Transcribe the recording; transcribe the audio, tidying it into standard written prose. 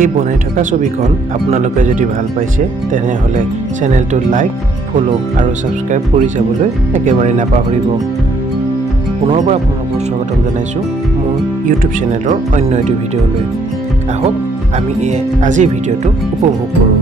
এই বনাই থকা ছবিখন আপোনালোকে যদি ভাল পাইছে তেনেহ'লে চেনেলটো লাইক ফ'ল' আৰু ছাবস্ক্ৰাইব কৰি যাবলৈ একেবাৰে নাপাহৰিব। পুনৰবাৰ আপোনালোকক স্বাগতম জনাইছোঁ মোৰ ইউটিউব চেনেলৰ অন্য এটি ভিডিঅ'লৈ। আহক আমি আজিৰ ভিডিঅ'টো উপভোগ কৰোঁ।